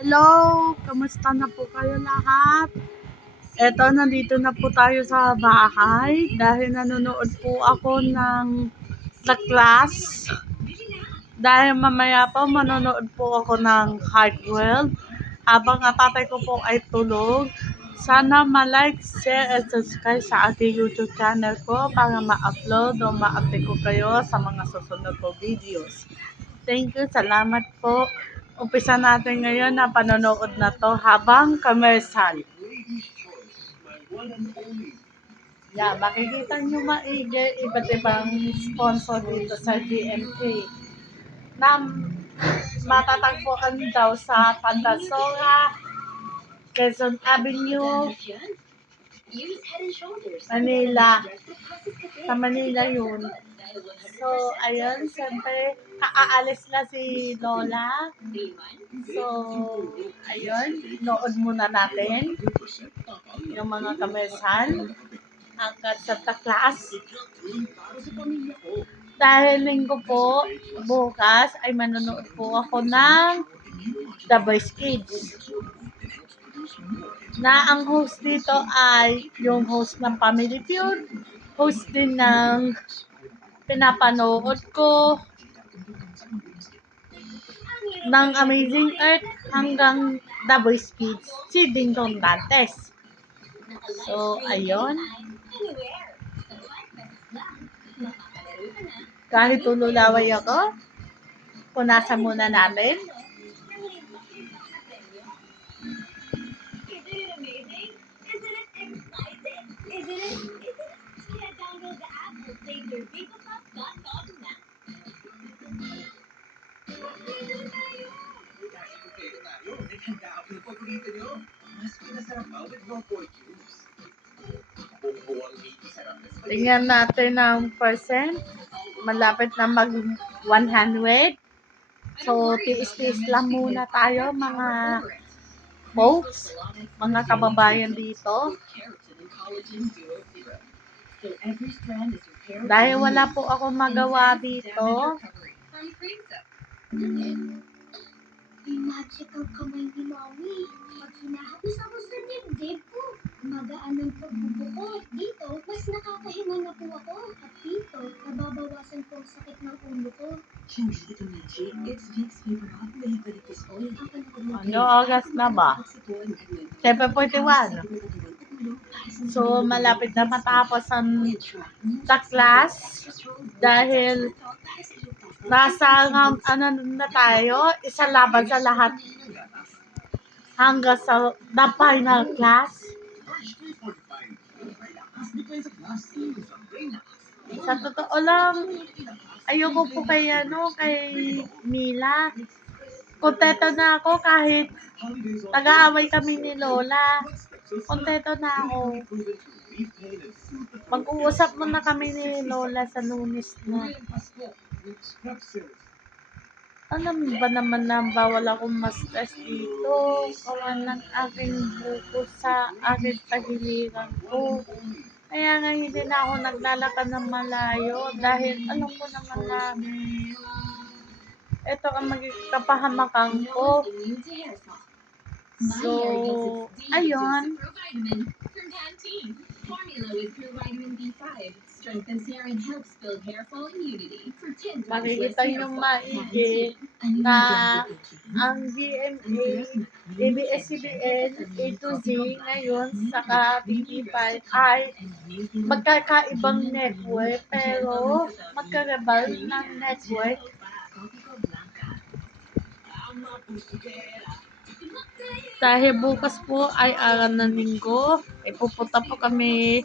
Hello! Kamusta na po kayo lahat? Eto, nandito na po tayo sa bahay dahil nanonood po ako ng The Class. Dahil mamaya po manonood po ako ng Heartwell habang ang tatay ko po ay tulog. Sana ma-like, share, and subscribe sa ating YouTube channel ko para ma-upload o ma-update ko kayo sa mga susunod po videos. Thank you, salamat po. Umpisa natin ngayon na panonood na to habang commercial. Yeah, makikita nyo maigi iba't ibang sponsor dito sa GMK na matatagpuan daw sa Pandasora, Quezon Avenue, Manila. Sa Manila yun. So, ayun, siyempre, kaaalis na si Lola. So, ayun, nood muna natin yung mga kamersan hanggang sa The Class. Dahil linggo po, bukas ay manonood po ako ng The Voice Kids. Na ang host dito ay yung host ng Family Feud, host din ng pinapanood ko ng Amazing Earth hanggang The Voice Kids, si Ding Dong Dantes. So, ayun. Kahit tululaway ako, punasan muna natin. Tingnan natin ang percent. Malapit na mag 100. So, tiis-tiis lang muna tayo mga folks, mga kababayan dito. Dahil wala po ako magawa dito. Magical kamay ni Mami. Pag hinahapos ako sa dibdib ko, magaan ang pagbubuko. Dito, mas nakakahinga na po ako. At dito, nababawasan po ang sakit ng ulo ko. Hindi ito magic. It's Vicks Vapor Hot na eucalyptus oil. Ano, August na ba? Siyempre 41. So, malapit na matapos ang The Class dahil nasa ano na tayo, isa laban sa lahat hanggang sa the final class. Sa totoo lang, ayoko po kay Mila. Kontento na ako kahit nag-aaway kami ni Lola. Kontento na ako. Mag-uusap muna kami ni Lola sa Lunes na. Alam ba naman na bawal akong ma-stress dito? Kawan ng aking buko sa aking tagiliran ko. Kaya nga hindi na ako naglalakad ng malayo dahil alam ko naman na ito ang magiging kapahamakan ko. So, ayun. Formula with Pure Vitamin B5 strengthens hair and helps build hair fall immunity for 10 times less Makikita hair nyo fall. maigi na ang GMA, ABS-CBN, A to Z ngayon, saka TV5 ay magkakaibang network pero magkarebal ng network. Dahil bukas po ay araw ng linggo, ay pupunta po kami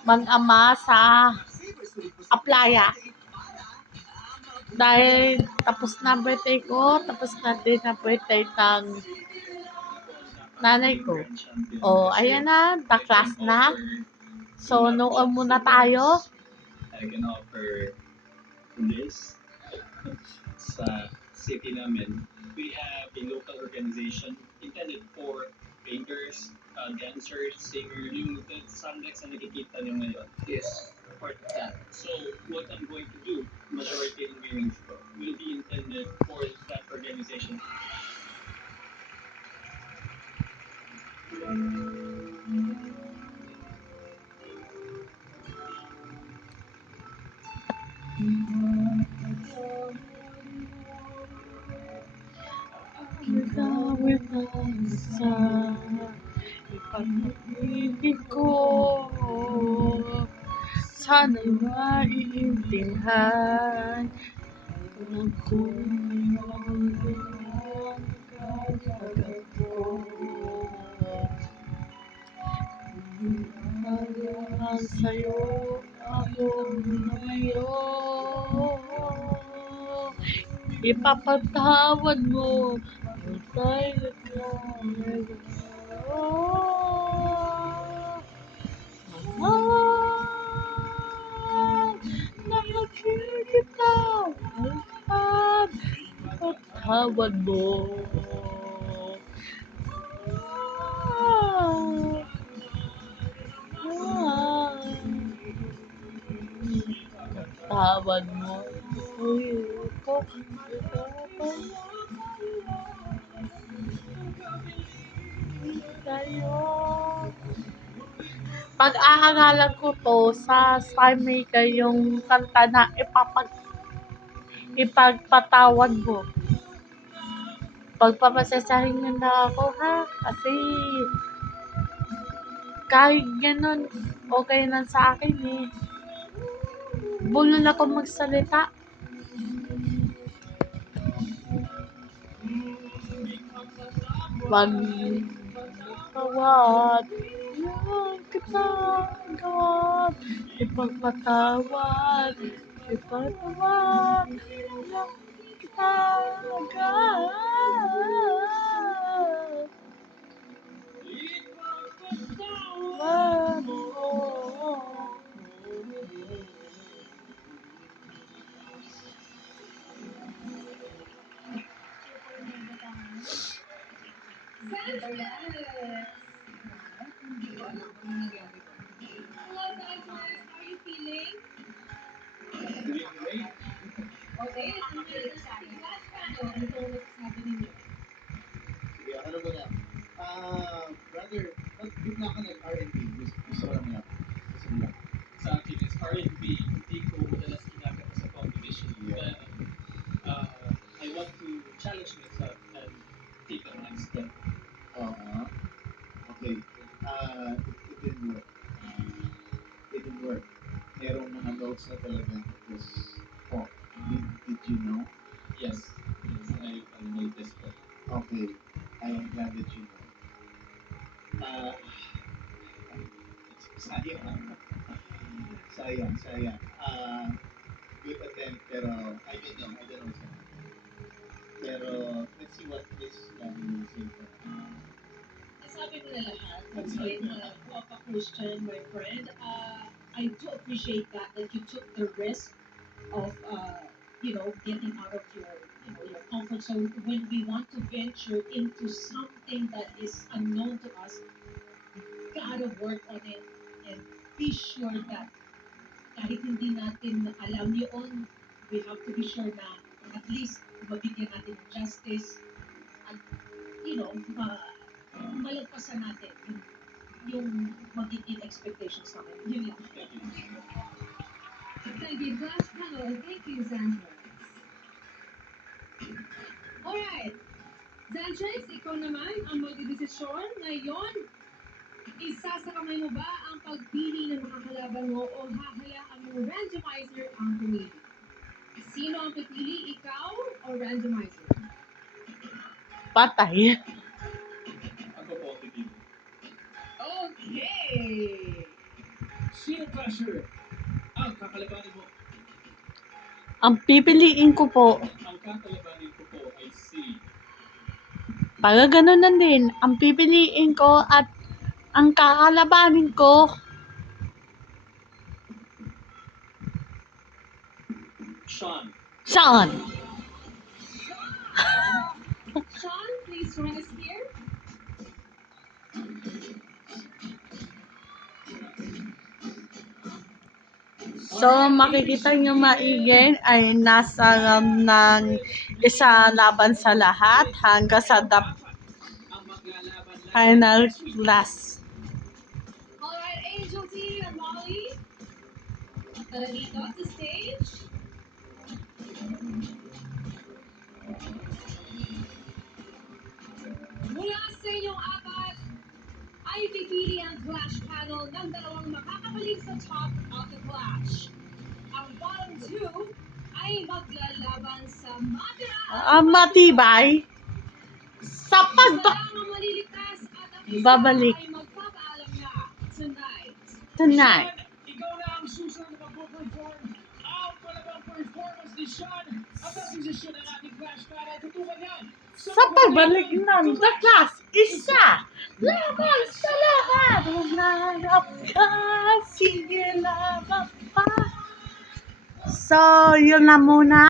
mag-ama sa Aplaya. Dahil tapos na birthday ko, tapos na din na birthday ng nanay ko. O, ayan na, The Class na. So, noon muna tayo. I can offer this sa city namin. We have a local organization intended for painters, dancers, singers, yung Sundex na nakikita nyo ngayon is part of that. So, what I'm going to do, majority ng meetings ko, will be intended for that organization. sa ipag-ibig ko. Sana'y maiintindihan kung ang agad ko. Hanggang sa'yo ako ngayon. Ipapatawad mo ang tayo mahal na makikita ang patawad mo. Tawad mo. Ko. Tayo. Pag-aaralan ko to sa Maker yung kanta na ipagpatawad mo. Pagpapasasahin niyo na ako ha, kasi kahit ganun, okay lang sa akin eh. Bulol ako magsalita. Wag tawad, yan kita gawad, ipagpatawad, ipagpatawad, yan kita agad. Ipagpatawad mo. Hello, Santos. How are you feeling? Doing great. Okay, ang galing sa akin. Last panel, ano po masasabi ninyo? Sige, ano ba na? Brother, ba't bigla ka nag-R&B? Gusto ko lang yan. Gusto mo lang. Sa akin is R&B. Hindi ko madalas ginagawa sa competition. But I want to challenge myself and take a next step. Okay. It didn't work. It didn't work. Merong mga notes na talaga. Because, did you know? Yes, I noticed that. Okay. I am glad that you know. Sayang. Sayang. Good attempt, pero I don't know what's happening. Pero, let's see what this will say for us. Nasabi mo na lahat. That's great. A question, my friend. I do appreciate that you took the risk of, getting out of your comfort zone when we want to venture into something that is unknown to us. Gotta work on it and be sure that kahit hindi natin alam yun, we have to be sure na at least mabigyan natin ng justice at, malagpasan natin yung magiging expectations natin. Yun lang. Thank you. Thank you, last panel, and thank you, Xantrax. Alright, Xantrax, ikaw naman ang magdidesisyon ngayon. Isa sa kamay mo ba ang pagpili ng mga kalaban mo o hahayaan mo randomizer ang pumili? Sino ang pipili, ikaw o randomizer? Patay. Ako po, pipili. Okay! Sino Crusher? Ang kakalabanin mo. Ang pipiliin ko po, Ang kakalabanin ko po ay si para ganun na din, ang pipiliin ko at ang kakalabanin ko, Sean. Sean. Sean, please join us here. So, makikita nyo maigin ay nasa ng isa laban sa lahat hanggang sa Ang maglalaban lang. final class. Alright, Angel T and Molly, tara dito sa stage. sa inyong apat ay pipili ang Clash panel ng dalawang makakabalik sa top of the Clash. Ang bottom two ay maglalaban sa matira. Matibay. Sa Isa pagto... lang ang maliligtas at ang isa Babalik. ay magpapaalam na tonight. Tonight. Ikaw na ang susunod na mag-perform. Ang malabang performance ni Sean. At ang desisyon ng ating Clash para tutukan yan. Sa pagbalik ng The Class, isa. Laban sa lahat. Humarap ka. Sige, laban pa. So, yun na muna.